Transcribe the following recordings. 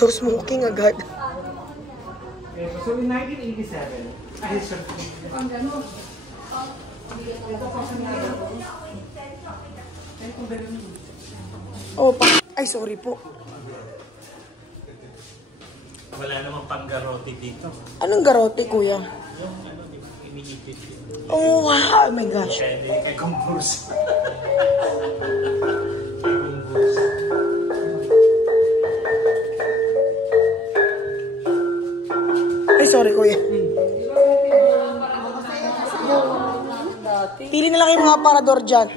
Door smoking agad. Okay, so in 1987, Oh, ay sorry po. Wala namang pang-garote dito. Anong garote, kuya? Yung ano, iniipit yun. Oh, wow! Oh my gosh. Kaya hindi kay Kumburs. Ay, sorry, kuya. Pili na lang yung mga parador dyan.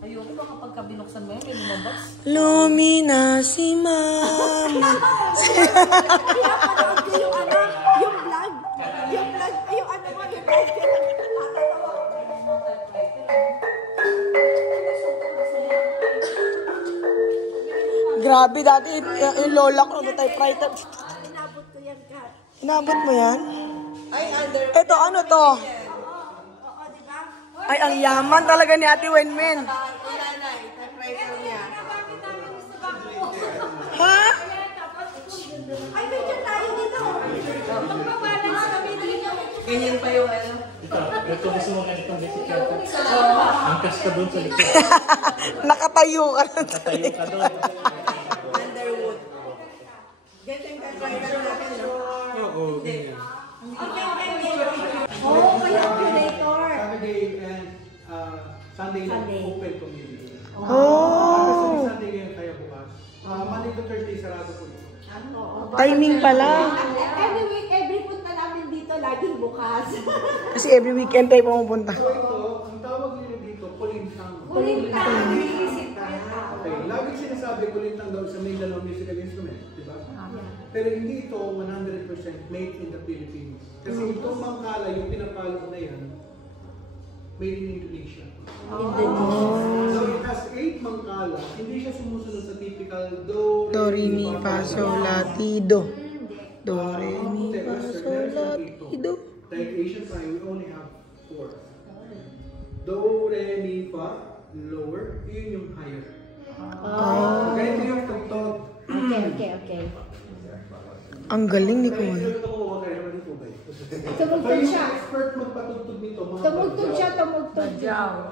Ayoko ba kapag kabinuksan mo yun, may lumabas? Lumina si mama. Pinapanood ko yung ano, yung vlog. Yung vlog, yung ano mo, yung title. Grabe, dati yung lola ko, typewriter. Inabot ko yan, Kat. Inabot mo yan? Ay, under. Ito, ano to? Oo, di ba? Ay, ang yaman talaga ni Ate Wenmen. Nanay, typewriter niya. Ha? Ay, medyo tayo dito. Magpabalance kami dito. Ganyan pa yung ano. Ito gusto mo nga itong bisikleta. Angkas ka doon sa likod. Nakatayo ka na. Tayo ka doon. Underwood. Ganyan yung typewriter natin, no? Oo, ganyan. Oh, may calculator. Saturday and Sunday na open community. Oh. Sunday ngayon kaya bukas. Monday to Thursday sarado po ito. Timing pala. Every week, every punta namin dito, laging bukas. Kasi every weekend tayo pumupunta. So ito, ang tawag nila dito, kulintang. Kulintang. Okay, laging sinasabi kulintang daw sa Mindanao musical instrument, di ba? Pero hindi ito 100% made in the Philippines. Kasi itong mangkala, yung pinapalo na yan, made in Indonesia. So it has 8 mangkala. Hindi siya sumusunod sa typical do, Re, mi, fa, sol, la, ti, do. Do, re, mi, fa, sol, la, ti, do. Like Asian sign, we only have 4. Do, re, mi, fa, lower, yun yung higher. Ganito yung tugtog. Okay. Ang galing ni Kuya. Tumugtog siya. Expert magpatugtog nito. Tumugtog siya.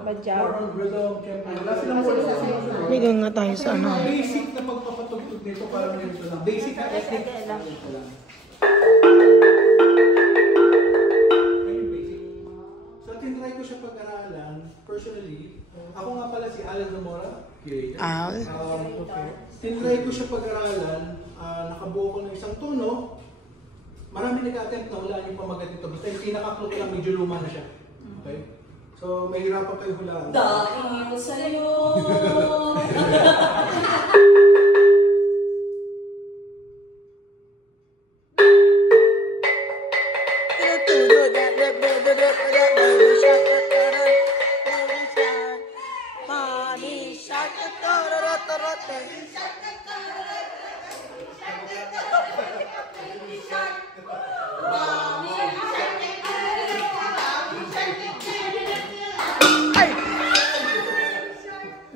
Badyaw. More on rhythm, tempo. Wala silang wala sa sinusunod. Bigyan nga tayo sa ano. Basic na pagpapatugtog nito parang ganito lang. Basic na technique. Ayun, basic. So, tinry ko siya pag-aralan. Personally, ako nga pala si Alan Zamora. Al? Tinry ko siya pag-aralan. Nakabuo ko ng isang tono. Marami nag-attempt na hulaan yung pamagat nito. Basta yung pinaka-clue ko lang, medyo luma na siya. Okay? So, mahirapan kayo hulaan. Dahil sa'yo.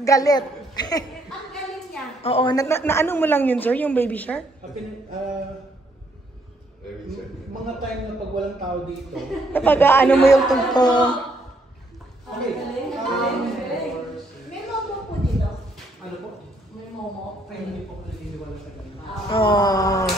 Galit. Ang galing niya. Oo, na-ano mo lang yun, sir, yung baby shark? Mga time na pag walang tao dito. Kapag ano mo yung tugtog. Okay. May momo po dito. Ano po? May momo. Ay, hindi po ako naniniwala sa ganun. Oh.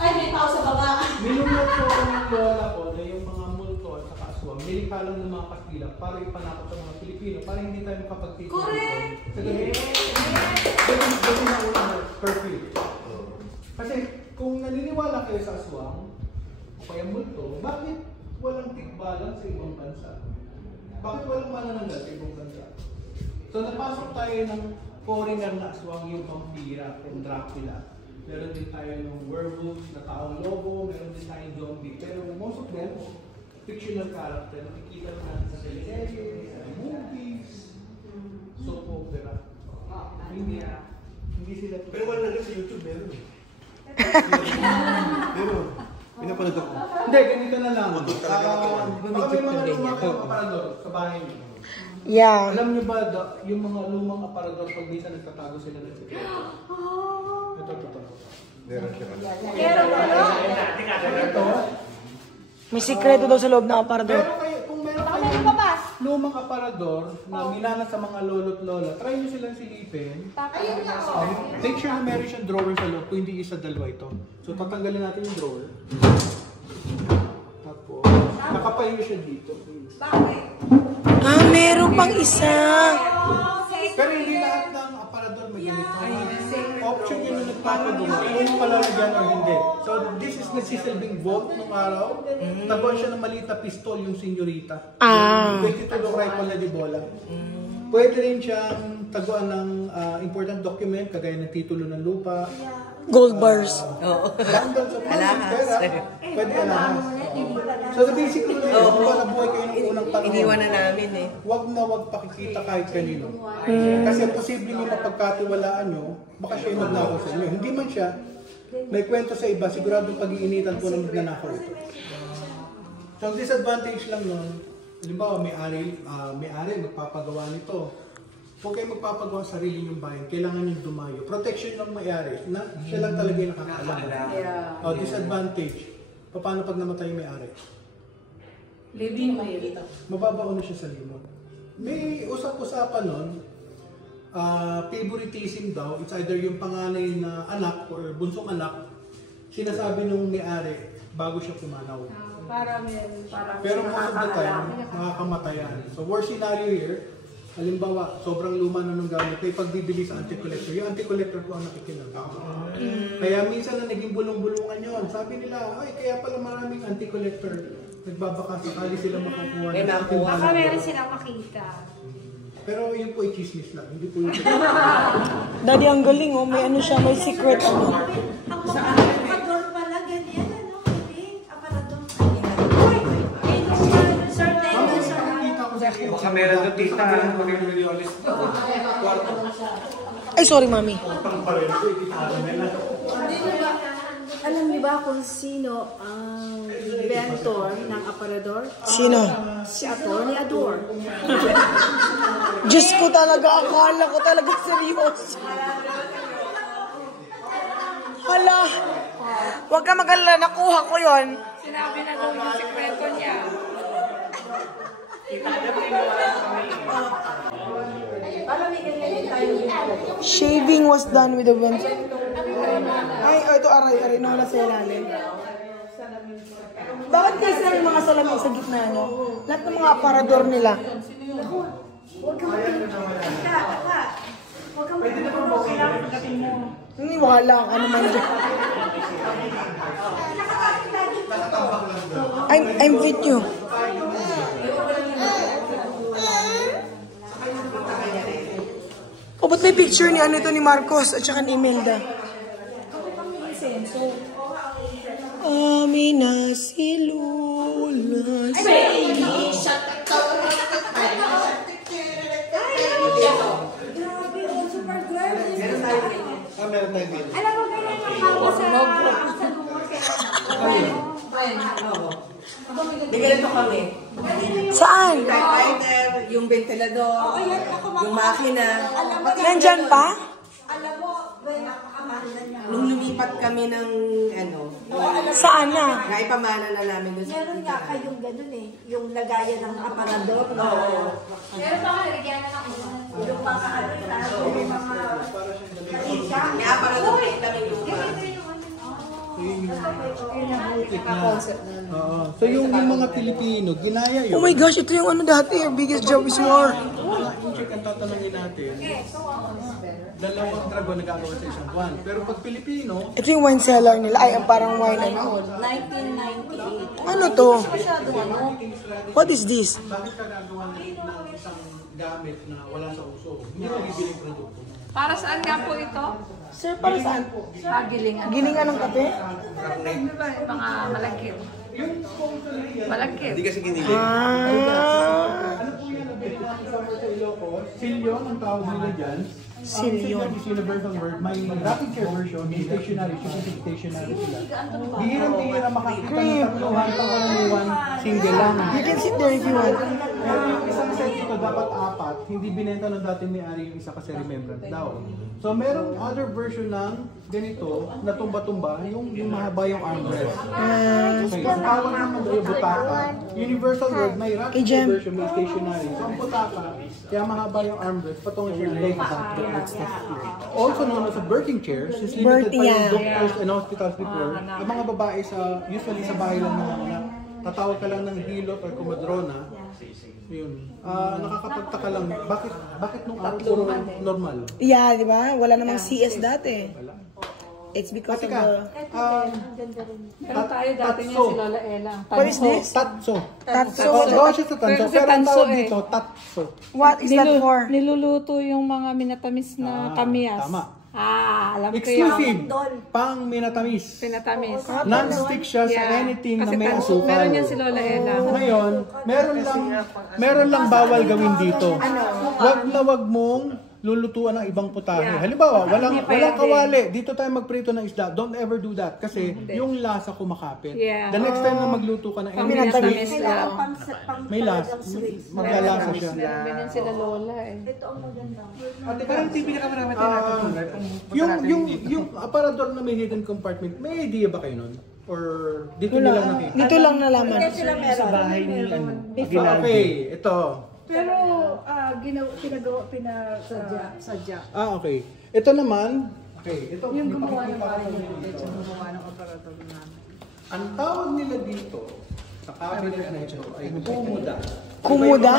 Ay, may tao sa baba. Minunod ko ng lola ko na yung mga multo at saka aswang, nilikha lang ng mga Kastila para ipanakot sa mga Pilipino para hindi tayo makapagtito. Correct! Sa ganun na unang curfew. Kasi kung naniniwala kayo sa aswang o kaya multo, bakit walang tikbalan sa ibang bansa? Bakit walang manananggal sa ibang bansa? So napasok tayo ng foreigner na aswang, yung vampira, yung Dracula. Meron din tayo ng werewolves na taong lobo, meron din tayong zombie. Pero most of them, fictional character, nakikita natin sa teleserye, sa movies, soap opera. Hindi sila. Pero wala na sa YouTube, meron eh. Meron. Pinapanood ako. Hindi, ganito na lang. Baka Baka may mga lumang kaparador sa bahay niyo. Yeah. Alam niyo ba, yung mga lumang aparador, pag minsan nagtatago sila ng sikreto? Ito. Meron siya. Ito. May sikreto daw sa loob ng aparador. Pero kayo, kung meron kayong lumang aparador na minana sa mga lolo't lola, try nyo silang silipin. Make sure na meron siyang drawer sa loob, kung hindi isa dalawa ito. So tatanggalin natin yung drawer. Tapos, nakapayo siya dito. Ah, meron pang isa. Pero hindi lahat ng aparador may ganito. Option yun na nagpapagawa kung palalagyan o hindi. So this is nagsisilbing vault nung araw. Taguan siya ng maliit na pistol yung senyorita. 22 long rifle na di bola. Pwede rin siyang taguan ng important document kagaya ng titulo ng lupa. Gold bars. Bundles of pera. Pwede alahas. So the basic rule is, kung nabuhay kayo ng unang panahon, Iniwan na namin eh. wag pakikita kahit kanino. Kasi posibleng yung mapagkatiwalaan nyo, baka siya yung magnakaw sa inyo. Hindi man siya, may kwento sa iba, siguradong pag-iinitan po na magnanakaw ito. So ang disadvantage lang nun, halimbawa may-ari, magpapagawa nito. Huwag kayo magpapagawa sa sarili yung bayan, kailangan yung dumayo. Protection ng may-ari, na siya lang talaga yung nakakaalam. Disadvantage, paano pag namatay yung may-ari? Living may Mababaon na siya sa limot. May usap-usapan nun, favoritism daw, it's either yung panganay na anak or bunsong anak, sinasabi nung may-ari bago siya pumanaw. Pero most of the time, makakamatay. So worst scenario here, halimbawa, sobrang luma na ng gamit, may pagbibili sa anti-collector. Yung anti-collector po ang nakikinagawa. Kaya minsan na naging bulong-bulungan yun. Sabi nila, ay, kaya pala maraming anti-collector. Nagbabaka sakali sila makakuha. Baka meron silang makita. Pero yun po ay chismis lang. Hindi po yun. Daddy, ang galing oh. May ano siya, may secret ano. Ang mga aparador pala, ganyan, ano? Aparador. Sir, thank you, sir. Baka meron doon tita. Ay, sorry, mami. Alam niyo ba kung sino ang inventor ng aparador? Sino? Si Atty. Ador. Diyos ko talaga, akala ko talaga seryoso. Hala. Huwag ka mag-alala, nakuha ko yon. Sinabi na daw yung sekreto niya. Shaving was done with the wind. Ay, ito aray, nawala sa ilalim. Bakit kasi yung mga salamin sa gitna, no? Lahat ng mga aparador nila. Huwag ka Hindi, wala. Ano man dyan. I'm with you. Oh, ba't may picture ni ano ito ni Marcos at saka ni Imelda? Amina si Lula. Alam mo, ganyan yung hawa sa Ganito kami. Saan? Typewriter, yung ventilador, yung makina. Nandyan pa? alam mo, napakamahal na niya. Nung lumipat kami ng Saan na? naipamana na namin doon sa Meron nga kayong ganun eh, yung lagayan ng aparador. Pero baka nalagyan na ng Yung mga ano, yung mga kalika. may aparador kami lupa. So yung mga Pilipino, ginaya yun. Oh my gosh, ito yung ano dati. Your biggest job is war. Check ang tatanungin natin. Dalawang dragon nagagawa sa isang buwan. Pero pag Pilipino, Ito yung wine cellar nila. Ay, ang parang wine ano. 1998. Ano to? What is this? bakit ka gagawa ng isang gamit na wala sa uso? Hindi mo bibiling produkto. Para saan nga po ito? Sir, para saan po? Pagilingan. Gilingan ng kape? Ano ba? Mga malagkit. Malagkit. Hindi kasi ginili. Ah. Ano po yan ang binigyan sa Ilocos? Silyon ang tawag nila dyan. Silyon. Is universal word. May rapid care version, may stationary, stationary sila. Bihirang-bihira makakita ng tatluhan, pangkaraniwan, single lang. You can sit there if you want. Pero yung isang set ito dapat 4, hindi binenta ng dating may-ari yung isa kasi remembrance daw. So merong other version ng ganito na tumba-tumba, yung mahaba yung armrest. Okay, so tawag naman yung butaka. Universal World, may rack version, may stationary. So ang butaka, kaya mahaba yung armrest, patungo siya ng leg back. Also known as a birthing chair, since limited pa yung doctors and hospitals before, ang mga babae usually sa bahay lang mga anak, tatawag ka lang ng hilot or kumadrona. Yun. Nakakapagtaka lang, bakit nung araw puro normal? Yeah, di ba? Wala namang CS dati. It's because of the... Pero tayo dati niya si Lola Ella. What is this? Tatso. Tatso. Oo, siya sa tatso. Pero ang tawag dito, tatso. What is that for? Niluluto yung mga minatamis na kamias. Tama. Alam ko Exclusive. yun. Pang minatamis. Pinatamis. Non-stick siya sa anything na Kasi may asukal. meron yan si Lola Ella. Ngayon, meron lang bawal gawin dito. Wag mong lulutuan ng ibang putahe. Halimbawa, walang kawali. Dito tayo magprito ng isda. Don't ever do that kasi yung lasa kumakapit. Yeah. The next time na magluto ka ng Pinatamis anything, lang. may lasa. Maglalasa siya. Ganyan sila Lola eh. Parang hindi pinakamarami tayo natutunan. Yung aparador na may hidden compartment, may idea ba kayo nun? Or dito nila nakita? Dito lang nalaman. Sa bahay ni Okay, ito. Pero pinasadya. Okay. Ito naman, ito. Yung gumawa ng bahay niya, yung gumawa ng aparador namin. Ang tawag nila dito, sa cabinet na ito, ay kumuda. Kumuda?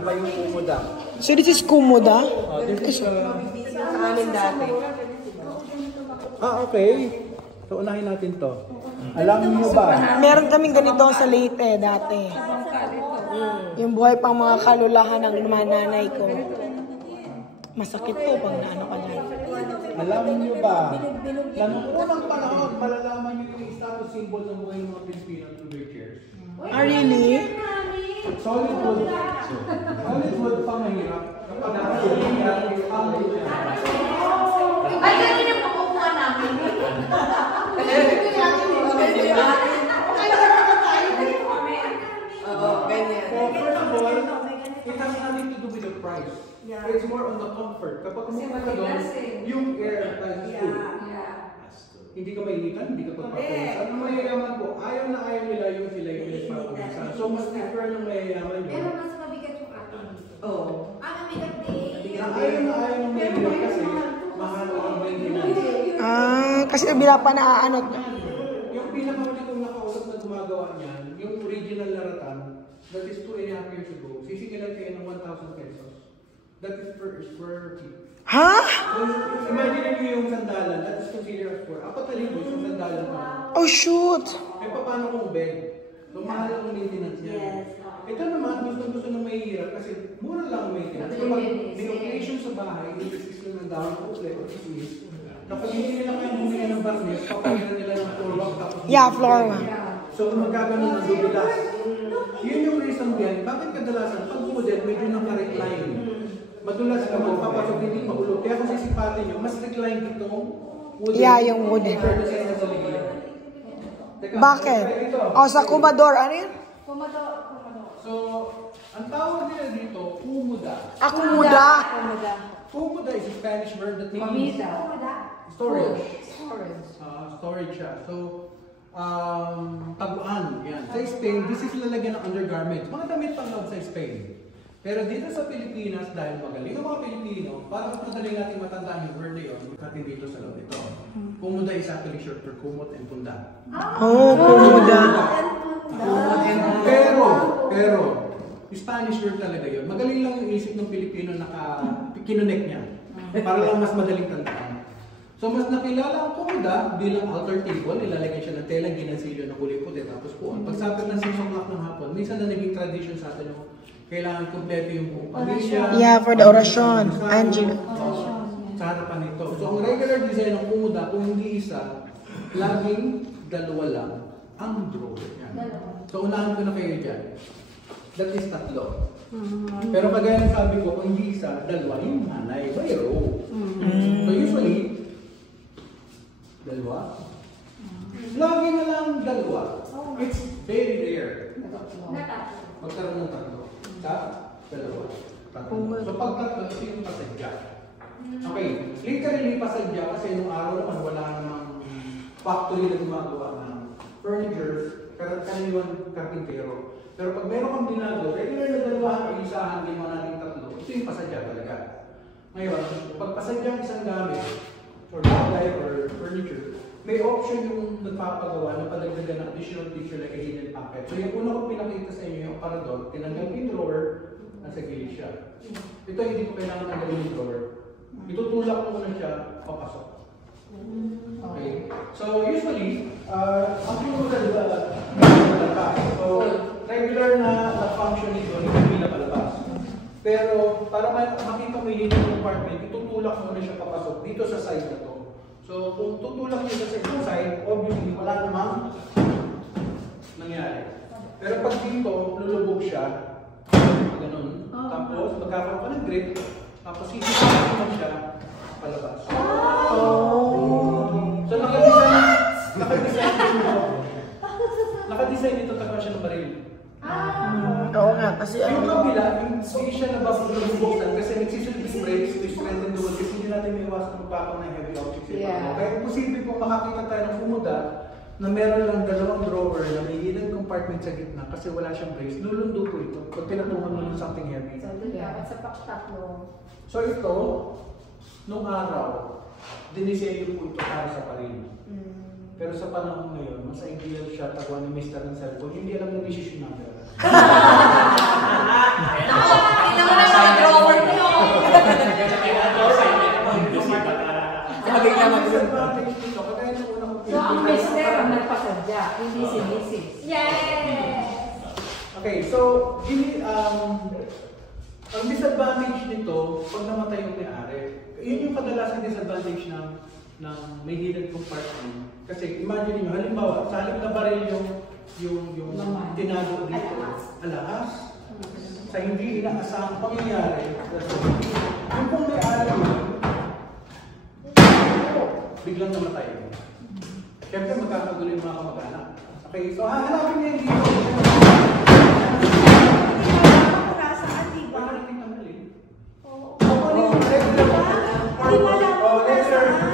Iba yung kumuda. So this is kumuda? This is, Sa amin dati. okay. So unahin natin to. Alam niyo ba? Meron kaming ganito sa Leyte dati. Yung buhay pang mga kalulahan ng mga nanay ko. Masakit to pag naano ka dyan. Alam niyo ba? Na nung unang panahon, malalaman niyo yung status symbol ng buhay ng mga Pilipino through their chairs. Really? Solid wood pa mahirap. Kapag nakasilihan, Ay, ganun yung pakukuha namin. Oo, ganyan. First of all, it has nothing to do with the price. It's more on the comfort. Kapag umuha ka doon, yung air has good. Hindi ka mainitan, hindi ka pagpapawisan. Ang mayayaman po, ayaw na ayaw nila yung sila yung pinagpapawisan. So, mas prefer ng mayayaman yun. Pero mas mabigat yung atin. Oo. Mabigat din. Ayaw na ayaw ng mayayaman kasi mahal ang maintenance. Kasi binapa na aanot. Yung pinakahuli kong nakausap na gumagawa niyan, yung original na ratan, that is 2.5 years ago, sisigilan kayo ng 1,000 pesos. That is per square feet. Ha? Imagine niyo yung sandalan, that is considered as for 4,000 yung sandalan pa. Oh shoot! Eh, paano kung bed? So, mahal ang maintenance niya. Ito naman, gusto ng mahihirap kasi mura lang ang maintenance. Kapag may occasion sa bahay, isis nyo ng dahon ng uple o isis, kapag hindi nila kayang bumili ng barnes, papagilan nila ng floor walk tapos... Yeah, floor walk. So, magkagano ng dubilas. Yun yung reason yan. Bakit kadalasan, pag model, medyo naka-recline. Madulas ka magpapasok, hindi mahulog. Kaya kung sisipatin nyo, mas recline itong wooden. Yeah, yung wooden. Bakit? Sa kumador, ano yun? So, ang tawag nila dito, kumuda. Kumuda. Kumuda is a Spanish word that means storage. Storage siya. So, taguan. Yan. Sa Spain, this is lalagyan ng undergarments. Mga damit pang loob sa Spain. Pero dito sa Pilipinas, dahil magaling ang mga Pilipino, para mas madali natin matandaan yung word na yun, natin dito sa loob ito. Kumuda is actually short for kumot and punda. Kumuda. Pero, Spanish word talaga yun. Magaling lang yung isip ng Pilipino na kinonek niya. Para lang mas madaling tandaan. So, mas nakilala ang kumuda bilang altar table. Nilalagyan siya ng telang ginansilyo ng kulay puti. Tapos puon. Pagsapit ng 6 o'clock ng hapon, minsan na naging tradition sa atin yung kailangan kumpleto yung buong pamilya. Yeah, for the orasyon. Angel. Sa harapan nito. So, ang regular design ng kumuda, kung hindi isa, laging dalawa lang ang drawer. Yan. So, unahan ko na kayo dyan. That is 3. Pero kagaya ng sabi ko, kung hindi isa, 2 yung nanay. By row. So, usually, 2. Lagi na lang 2. It's very rare. Magkaroon ng 3. Dalawa. Tatlo. So pag tatlo, ito yung pasadya. Okay, literally pasadya kasi nung araw naman wala namang factory na gumagawa ng furniture, pero kaniliwan karpintero. Pero pag meron kang binago, regular na dalawahan o isahan, di mo natin tatlo, ito yung pasadya talaga. Ngayon, pag pasadya ang isang gamit, or bagay or furniture, may option yung nagpapagawa na padagdagan ng additional feature like a hidden pocket. So yung una kong pinakita sa inyo yung aparador, tinanggal yung drawer, nasa gilid siya. Ito hindi ko kailangan tanggalin yung drawer. Itutulak ko muna siya, papasok. Okay? So usually, ang pinulad so regular na function nito, hindi pinapalabas. Pero para makita mo yung compartment, itutulak muna siya papasok dito sa side na to. So kung tutulak niyo sa isang side, obviously wala namang nangyari. Pero pag dito, lulubog siya, ganun. Tapos magkakaroon ka ng grip, tapos sisipain naman siya palabas. So nakadesign dito taga siya ng baril. Oo nga, kasi Yung kabila, hindi siya nabubuksan kasi nagsisilbing brakes to strengthen the wood kasi hindi natin may iwasan magpapang ng heavy objects. Kaya posible kung makakita tayo ng pumuda na meron lang dalawang drawer na may hidden compartment sa gitna kasi wala siyang brakes, lulundo po ito pag pinatungan mo ng something heavy. So ito, nung araw, dinisenyo po ito para sa paril. Pero sa panahon ngayon, mas ideal siya taguan ni Mr. ng cellphone, hindi alam ng decision number. So, ang mister ang nagpasadya, hindi si Mrs. Okay, so ang disadvantage nito, pag namatay yung may-ari, yun yung kadalasang disadvantage ng may hidden compartment. Kasi imagine niyo, halimbawa, sa halip na baril yung tinago dito, alahas, sa hindi inaasahang pangyayari, yung kung may-ari biglang namatay. Siyempre magkakagulo yung mga kamag-anak. Okay, so hahanapin niya yung dito.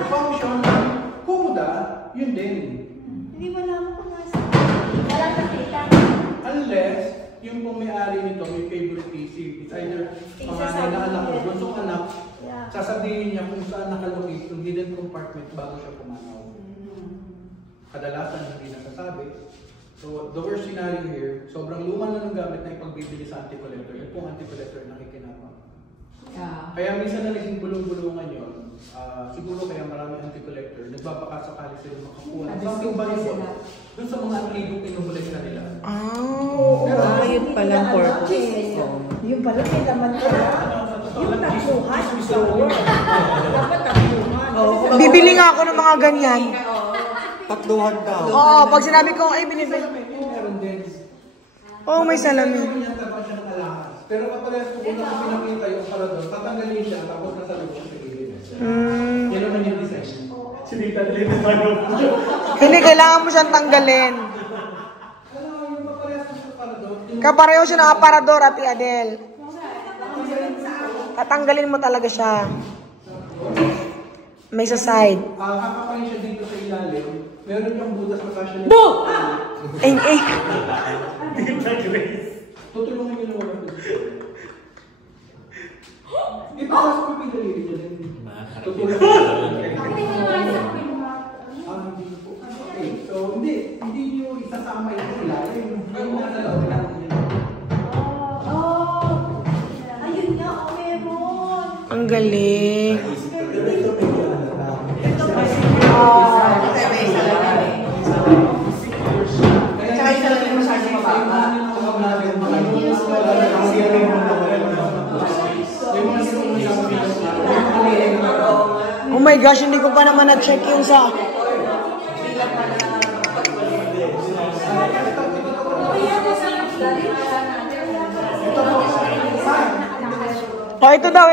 Function, kumuda, yun din. Hindi mo lang kung nasa. Unless, yung kung may-ari nito, may favorite PC. It's either panganay na anak o bunsong anak, sasabihin niya kung saan nakalocate yung hidden compartment bago siya pumanaw. Kadalasan hindi nasasabi. So, the worst scenario here, sobrang luma na ng gamit na ipagbibili sa anti-collector. Yung pong anti-collector nakikinabang. Kaya minsan na naging bulong-bulungan yun, siguro kaya maraming anti-collector, nagbabakasakali sila makakuha ng something valuable dun sa mga antigo pinumulekta nila. Yun palang purpose. Yung pala, may naman pala. Yung takbuhan. Dapat takbuhan. bibili nga ako ng mga ganyan. Takluhan daw. Oo, pag sinabi ko, ay binibili. Meron din. Oo, may salamin. Pero kapares kung una kong pinakita yung parador, tatanggalin siya tapos nasa loob siya sa gilid. Yan naman yung design. Sinita nila yung design mo. Hindi, kailangan mo siyang tanggalin. Ano, yung kapares ko sa parador, Kapareho siya ng aparador, Ate Adel. Tatanggalin mo talaga siya. May sa side. kakapain siya dito sa ilalim, meron yung butas na kasya nito. No! Eh. Tutulungan niyo naman ako. Ito kasi pipidali niya din. Tutulungan niyo. Hindi po. Okay, so hindi niyo isasama yung ilalim. Yung nasa loob lang niya. Ayun nga, meron. Ang galing. Oh my gosh, hindi ko pa naman na-check yung sa... Oh, ito daw.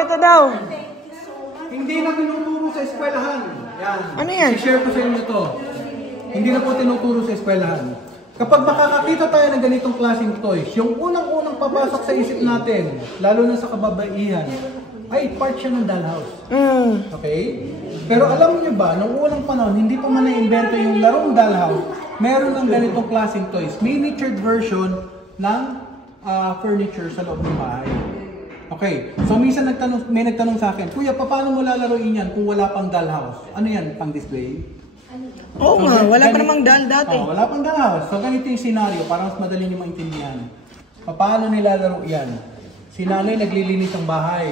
Hindi na tinuturo sa eskwelahan. Yan. Ano yan? I-share ko sa inyo ito. Hindi na po tinuturo sa eskwelahan. Kapag makakakita tayo ng ganitong klaseng toys, yung unang-unang papasok sa isip natin, lalo na sa kababaihan, ay part siya ng dollhouse. Okay? Pero alam niyo ba, nung unang panahon, hindi pa man na-invento yung larong dollhouse, meron ng ganitong klaseng toys. Miniatured version ng furniture sa loob ng bahay. Okay, so minsan may nagtanong sa akin, Kuya, paano mo lalaroin yan kung wala pang dollhouse? Ano yan, pang display? Oo nga, wala pa namang doll dati. Wala pang dollhouse. So ganito yung scenario, para mas madali nyo maintindihan. Paano nilalaro yan? Si nanay naglilinis ng bahay.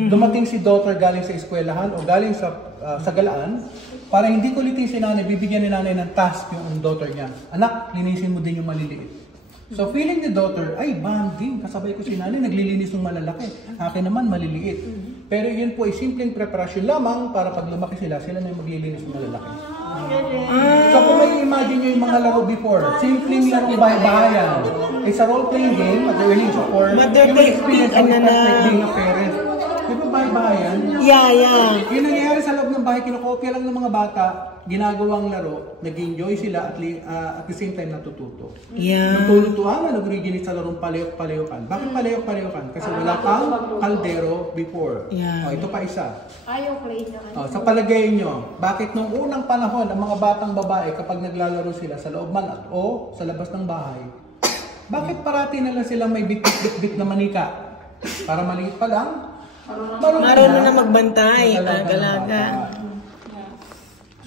Dumating si daughter galing sa eskwelahan o galing sa galaan, para hindi kulitin si nanay, bibigyan ni nanay ng task yung daughter niya. Anak, linisin mo din yung maliliit. So feeling ni daughter, ay bonding, kasabay ko si nanay, naglilinis ng malalaki. Akin naman, maliliit. Pero yun po ay simpleng preparasyon lamang para pag lumaki sila na yung maglilinis ng malalaki. So kung may imagine nyo yung mga laro before, simpleng larong bahay-bahayan. It's a role-playing game at the early age of 4. Mother You day, experience ano what it's na. like being a parent. Di ba bahay-bahayan? Yeah. Yung nangyayari sa loob ng bahay, kinokopya lang ng mga bata, ginagawang laro, nag-enjoy sila at the same time natututo. Yeah. Natulutuan na nag-originate sa larong paleyok-paleyokan. Bakit paleyok-paleyokan? Kasi wala pang kaldero before. Yeah. Ito pa isa. Ayaw play na. Sa palagay nyo, bakit nung unang panahon, ang mga batang babae kapag naglalaro sila sa loob man at o sa labas ng bahay, bakit parati na lang silang may bit-bit na manika? Para maliit pa lang, Marunong na magbantay, mag-alaga.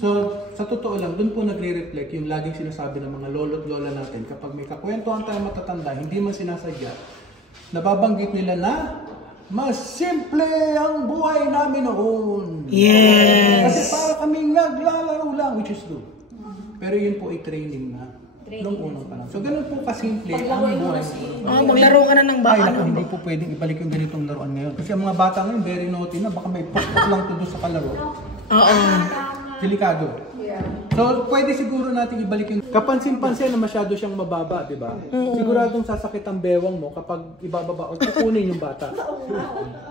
So, sa totoo lang, doon po nagre-reflect yung laging sinasabi ng mga lolo't lola natin. Kapag may kakwentuhan tayo matatanda, hindi man sinasadya, nababanggit nila na mas simple ang buhay namin noon. Yes. Kasi para kaming naglalaro lang, which is good. Pero yun po ay training na nung unang panahon. So, ganun po kasimple ang buhay. Maglaro ka na ng Ay, baka. naku, hindi po pwedeng ibalik yung ganitong laruan ngayon. Kasi ang mga bata ngayon, very naughty na. Baka may pok-pok lang tudo sa kalaro. Oo. Delikado. So, pwede siguro natin ibalik yung kapansin-pansin na masyado siyang mababa, di ba? Siguradong sasakit ang bewang mo kapag ibababa o kukunin yung bata.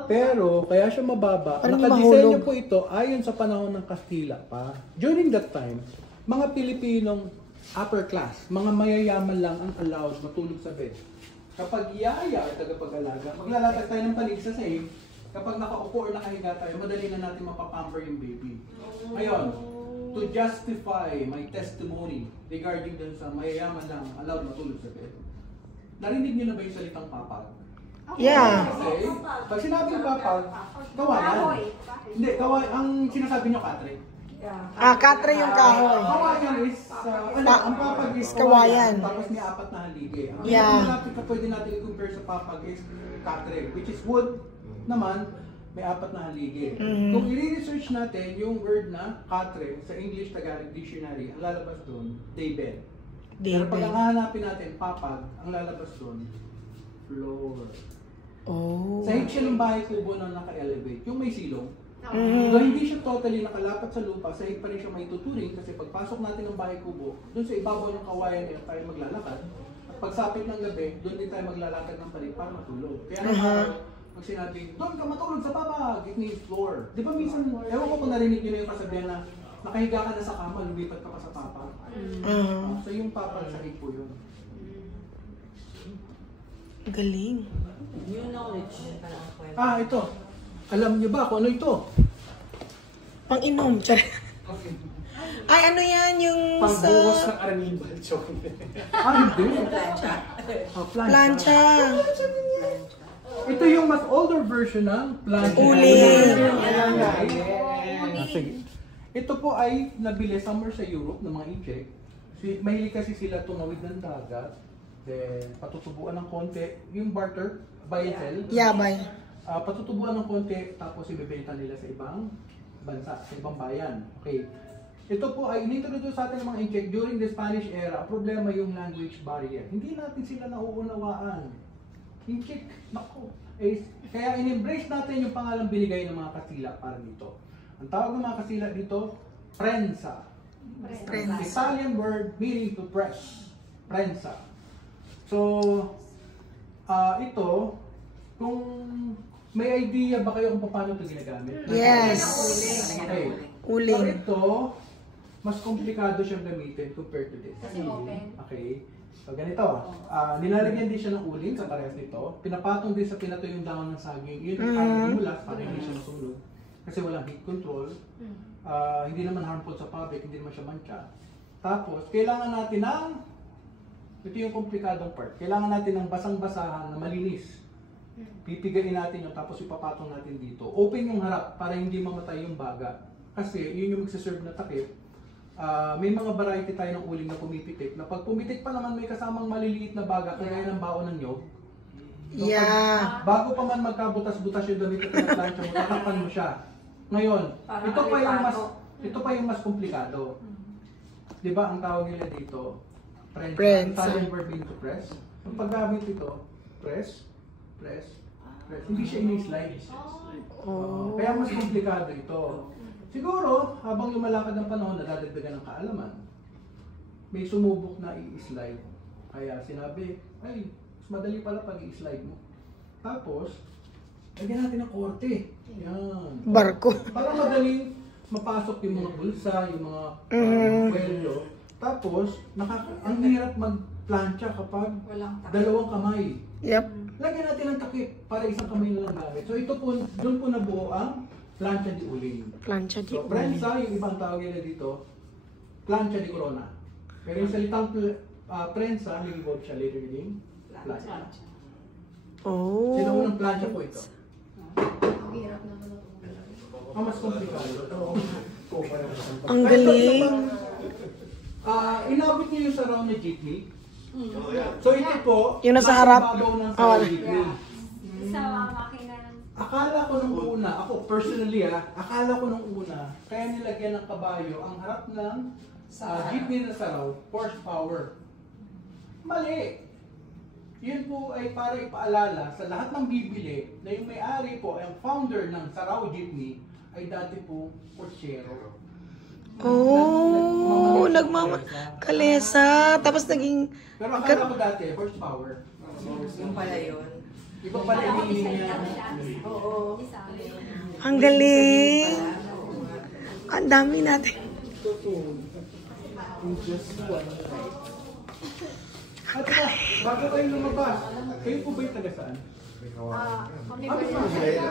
Pero, kaya siya mababa, Parang nakadesenyo mahulog. po ito ayon sa panahon ng Kastila pa. During that time, mga Pilipinong upper class, mga mayayaman lang ang allowed matulog sa bed. Kapag yaya ay tagapag-alaga, maglalatag tayo ng panig sa sahig. Kapag nakaupo or nakahiga tayo, madali na natin mapapamper yung baby. Ngayon, to justify my testimony regarding dun sa mayayaman lang allowed matulog sa bed, narinig niyo na ba yung salitang papag? Yeah. Okay? Pag sinabi ng papag, kawayan. Hindi, kawayan. Ang sinasabi niyo, katre. Katre yung kahoy. Kawayan is, ang papag is kawayan. Tapos may apat na haligi. Ang Yeah. pwede natin i-compare sa papag is katre, which is wood naman, may apat na haligi. Kung i-research natin yung word na katre sa English Tagalog Dictionary, ang lalabas doon, daybed. Pero pag ang hahanapin natin, papag, ang lalabas doon, floor. Oh. Sahig siya ng bahay kubo na naka-elevate, yung may silong. Though hindi siya totally nakalapat sa lupa, sahig pa rin siya may tuturing kasi pagpasok natin ng bahay kubo, doon sa ibabaw ng kawayan niya tayo maglalakad. At pagsapit ng gabi, doon din tayo maglalakad ng palig para matulog. Kaya pag sinabi, doon ka matulog sa papag, it means floor. Di ba minsan, ewan ko kung narinig niyo na yung kasabihan na nakahiga ka na sa kama, lumipat ka pa sa papag. So yung papag, sahig po yun. Galing. New knowledge. Ito. Alam niyo ba kung ano ito? Pang-inom. Ay, ano yan? Yung Pangbuhos sa ng arnibal chocolate. Hindi. plancha. Ito yung mas older version ng plancha. Uling. Sige. Ito po ay nabili somewhere sa Europe ng mga incheck. Mahilig kasi sila tumawid ng dagat. Then, patutubuan ng konti. Yung barter, buy and sell. Yeah, bye. Patutubuan ng konti, tapos ibebenta nila sa ibang bansa, sa ibang bayan. Okay. Ito po ay inintroduce sa atin ng mga incheck during the Spanish era. Ang problema yung language barrier. Hindi natin sila nauunawaan. Incheck, nako. Kaya in-embrace natin yung pangalang binigay ng mga Kastila para dito. Ang tawag ng mga Kastila dito, prensa. Italian word meaning to press. Prensa. So, ito, kung may idea ba kayo kung paano ito ginagamit? Yes. Okay. Uling. So ito, mas komplikado siyang gamitin compared to this. Kasi open. Okay. So ganito, nilalagyan din siya ng uling sa parehas nito. Pinapatong din sa pinatuyong dahon ng saging. Yun yung pag-imulas para hindi siya masunog. Kasi walang heat control. Hindi naman harmful sa public, hindi naman siya mancha. Tapos, kailangan natin ng, ito yung komplikadong part, kailangan natin ng basang-basahan na malinis. Pipigain natin yun, tapos ipapatong natin dito. Open yung harap para hindi mamatay yung baga. Kasi yun yung magsiserve na takip. May mga variety tayo ng uling na pumipitik, na pag pumitik pa naman may kasamang maliliit na baga, kagaya ng baon ng nyog. So, Yeah. bago pa man magkabutas-butas yung damit at pinaplancha mo, tatakpan mo siya. Ngayon, ito pa yung mas komplikado. Di ba ang tawag nila dito? Prensa. Italian verb meaning to press. Ang paggamit ito, press, press, press. Hindi siya ini-slide. Kaya mas komplikado ito. Siguro, habang lumalakad ng panahon, nadadagdagan ng kaalaman. May sumubok na i-slide. Kaya sinabi, ay, mas madali pala pag i-slide mo. Tapos, lagyan natin ng korte. Yan. Barko. Para madaling mapasok yung mga bulsa, yung mga kwelyo. Tapos, ang hirap magplancha kapag dalawang kamay. Yep. Lagyan natin ng takip para isang kamay na lang gamit. So ito po, doon po nabuo ang plancha di uling. Plancha di So prensa, yung ibang tawag nila dito, plancha di corona. Pero yung salitang prensa, yung involved siya later in plancha. Oh. Sino unang plancha po ito? Ang hirap naman. Ang mas komplikado. Ang galing. Inabot niyo yung saraw na jeepney. So ito po, Yung nasa harap. ibabaw ng saraw Oh. jeepney. Sa makina ng... Akala ko nung una, ako personally akala ko nung una, kaya nilagyan ng kabayo ang harap ng jeepney na saraw, horsepower. Mali! Yun po ay para ipaalala sa lahat ng bibili na yung may-ari po, ang founder ng Saraw Jeepney, ay dati po porsyero. Oh, kalesa. Tapos naging... Pero akala ko dati, horsepower. Yung pala yun. Iba pala yung meaning niya. Oo. Ang galing. Ang dami natin. At bago kayo lumabas, kayo po ba yung taga saan? Kami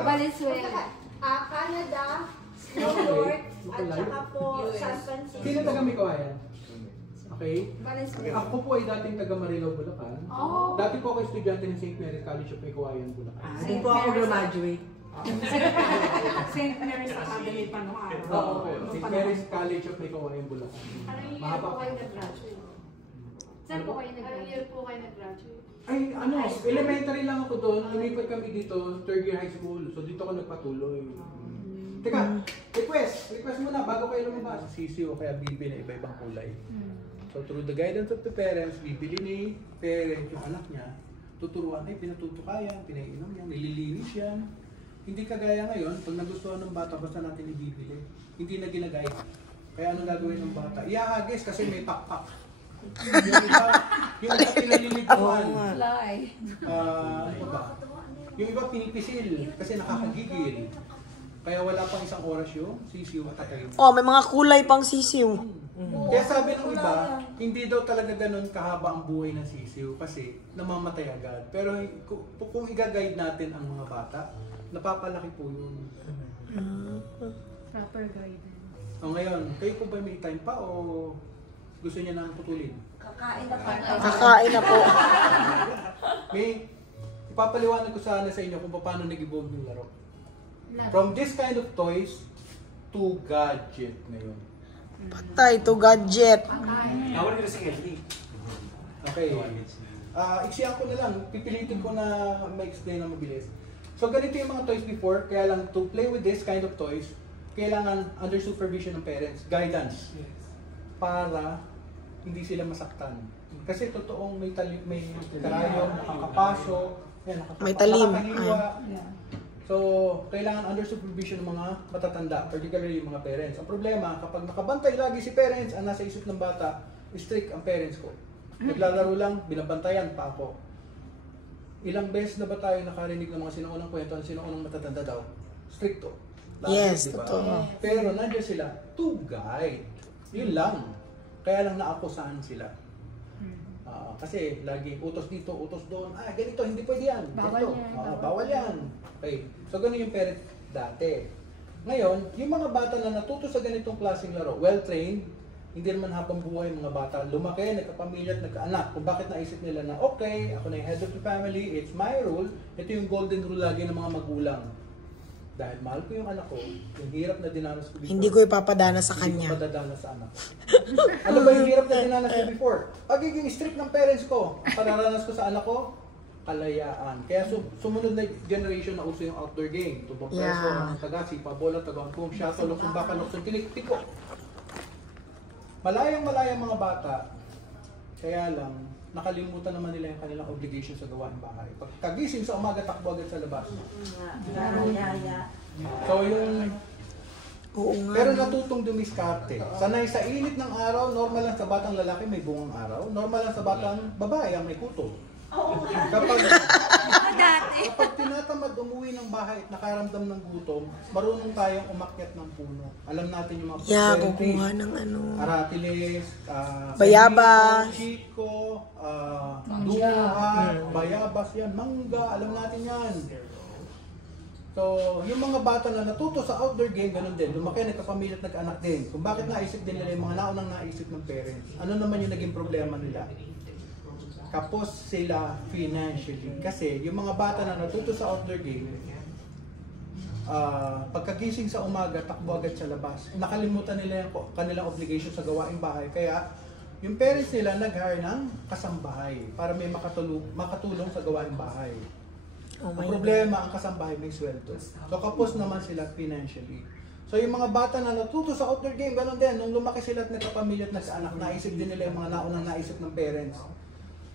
Valenzuela. Canada, New York, at saka po San Francisco. Sino taga Mikawayan? Okay? Valenzuela. Ako po ay dating taga Marilao, Bulacan. Oh. Dati po ako estudyante ng St. Mary's College of Mikawayan, Bulacan. Doon po ako graduate. St. Mary's Academy pa nung araw. Oo, St. Mary's College of Mikawayan, Bulacan. Anong year Mahaba po pa. kayo nag-graduate? Saan po kayo nag-graduate? Anong year po kayo nag-graduate? Ay, elementary lang ako doon. Lumipat kami dito, third year high school. So dito ako nagpatuloy. Teka, request muna bago kayo lumabas. Sisi o kaya bibi na iba-ibang kulay. So through the guidance of the parents, bibili ni parent yung anak niya, tuturuan, ay pinatutukayan, pinainom yan, nililinis yan. Hindi kagaya ngayon, pag nagustuhan ng bata, basta natin ibibili. Hindi na ginagaya. Kaya anong gagawin ng bata? Iahagis kasi may pakpak. Yung iba pinaliliguan. Fly. Ano ba? Yung iba pinipisil kasi nakakagigil. Kaya wala pang isang oras yung sisiw at tatay. Oh, may mga kulay pang sisiw. Kaya sabi ng iba, hindi daw talaga ganun kahaba ang buhay ng sisiw kasi namamatay agad. Pero kung i-guide natin ang mga bata, napapalaki po yun. Proper guidance. O ngayon, kayo po ba may time pa o gusto niya nang putulin? Kakain na pa. Kakain na po. May ipapaliwanag ko sana sa inyo kung paano nag-evolve yung laro. From this kind of toys to gadget ngayon. Patay to gadget. Okay. Iksiyan ko na lang. Pipilitin ko na ma-explain na mabilis. So ganito yung mga toys before, kaya lang to play with this kind of toys, kailangan under supervision ng parents, guidance. Para hindi sila masaktan. Kasi totoong may karayong, nakakapasok, May talim. nakakaliwa. So, kailangan under supervision ng mga matatanda, particularly yung mga parents. Ang problema, kapag nakabantay lagi si parents, ang nasa isip ng bata, strict ang parents ko. Naglalaro lang, binabantayan pa ako. Ilang beses na ba tayo nakarinig ng mga sinuunang kwento, ang sinuunang matatanda daw? Stricto. Lagi, Yes, diba? totoo. Pero nandiyan sila to guide. Yun lang. Kaya lang naakusahan sila. Kasi lagi utos dito, utos doon. Ganito, hindi pwede yan. Bawal Ganito. yan. Bawal yan. Okay. So, ganun yung parents dati. Ngayon, yung mga bata na natuto sa ganitong klaseng laro, well-trained, hindi naman habang buhay yung mga bata, lumaki, nagkapamilya at nagkaanak. Kung bakit naisip nila na, okay, ako na yung head of the family, it's my rule. Ito yung golden rule lagi ng mga magulang. Dahil mahal ko yung anak ko, yung hirap na dinanas ko before. Hindi ko ipapadana sa Hindi kanya. ko padadala sa anak ko. Ano ba yung hirap na dinanas ko before? Pagiging strict ng parents ko, ang panaranas ko sa anak ko, kalayaan. Kaya sumunod na generation na uso yung outdoor game. Tubong preso, tagasi, pabola, tagangkong, shuttle, luksong baka, luksong tinik, tiko. Malayang-malayang mga bata, kaya lang, nakalimutan naman nila yung kanilang obligation sa gawaing bahay. Pagkagising sa umaga, takbo agad sa labas. So yung... Pero natutong dumiskarte. Sanay sa init ng araw, normal lang sa batang lalaki may bungang araw, normal lang sa batang babae ang may kuto. Kapag tinatamad umuwi ng bahay at nakaramdam ng gutom, marunong tayong umakyat ng puno. Alam natin yung mga kukuha ng ano. Aratiles, Bayabas. Chico, duha, bayabas yan, mangga, alam natin yan. So, yung mga bata na natuto sa outdoor game, ganun din. Lumaki, nagkapamilya at nagkaanak din. Kung bakit naisip din nila yung mga naunang naisip ng parents. Ano naman yung naging problema nila? Kapos sila financially. Kasi yung mga bata na natuto sa outdoor game, pagkagising sa umaga, takbo agad sa labas. Nakalimutan nila yung kanilang obligation sa gawaing bahay. Kaya yung parents nila nag-hire ng kasambahay para may makatulong sa gawaing bahay. Ang problema, ang kasambahay may sweldo. So kapos naman sila financially. So yung mga bata na natuto sa outdoor game, ganun din. Nung lumaki sila at nagkapamilya at nagkaanak, naisip din nila yung mga naunang naisip ng parents.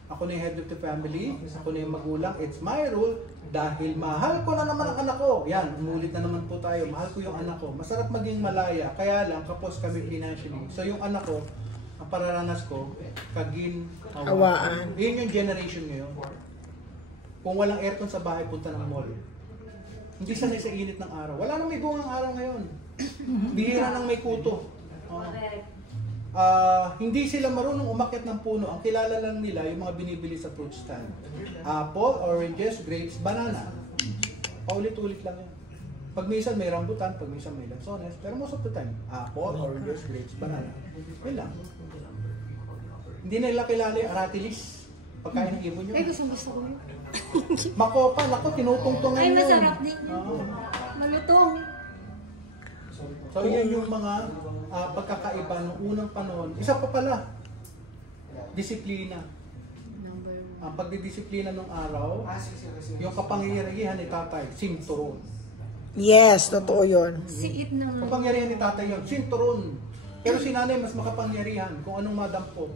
Ako na yung head of the family, ako na yung magulang, it's my rule, dahil mahal ko na naman ang anak ko. Yan, umulit na naman po tayo, mahal ko yung anak ko. Masarap maging malaya, kaya lang kapos kami financially. So yung anak ko, ang pararanas ko, kagin-hawaan. Yun yung generation ngayon. Kung walang aircon sa bahay, punta ng mall. Hindi sanay sa init ng araw. Wala nang may bungang araw ngayon. Bihira nang may kuto. Hindi sila marunong umakyat ng puno. Ang kilala lang nila yung mga binibili sa fruit stand. Apple, oranges, grapes, banana. Paulit-ulit lang yan. Pag minsan may rambutan, pag minsan may lansones. Pero most of the time, apple, oranges, grapes, banana. Yun lang. Hindi nila kilala yung aratilis. Pagkain ng ibon yun. Ay, gusto ko yun. Makopa, naku, tinutungtungan Ay, yun. masarap din yun. Malutong. So yan yung mga pagkakaiba ng unang panahon. Isa pa pala, disiplina. Ang pagdidisiplina ng araw, yung kapangyarihan ni tatay, sinturon. Yes, totoo yun. Siit naman. Kapangyarihan ni tatay yun, sinturon. Pero si nanay mas makapangyarihan kung anong madampo.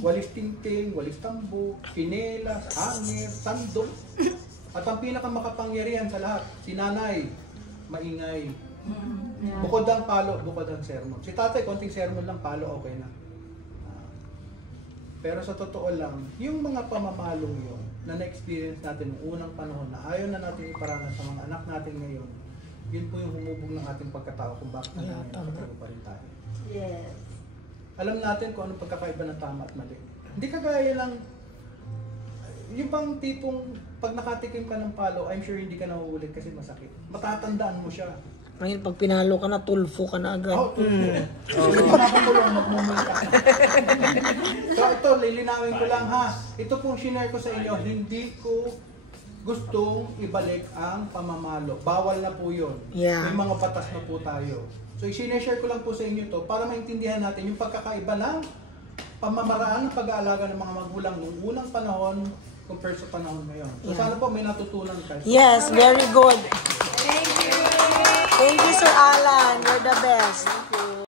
Walis tingting, walis tambo, kinelas, hangir, sandok. At ang pinakamakapangyarihan sa lahat, si nanay, maingay. Bukod ang palo, bukod ang sermon. Si tatay, konting sermon lang, palo, okay na. Pero sa totoo lang, yung mga pamamalong yun, na na-experience natin noong unang panahon, na ayaw na natin iparanas sa mga anak natin ngayon, yun po yung humubog ng ating pagkatao kung bakit nakatayo pa rin tayo. Yes. Alam natin kung anong pagkakaiba ng tama at mali. Hindi kagaya lang, yung bang tipong pag nakatikim ka ng palo, I'm sure hindi ka nahuhulit kasi masakit. Matatandaan mo siya. Ngayon, pag pinalo ka na, tulfo ka na agad. So ito, lilinawin ko lang ha. Ito pong shinare ko sa inyo, hindi ko gustong ibalik ang pamamalo. Bawal na po yun. Yeah. May mga batas na po tayo. So i-share ko lang po sa inyo to para maintindihan natin yung pagkakaiba ng pamamaraan ng pag-aalaga ng mga magulang noong unang panahon compared sa panahon ngayon. So sana po may natutunan kayo. Yes, very good. Thank you, Sir Alan. You're the best.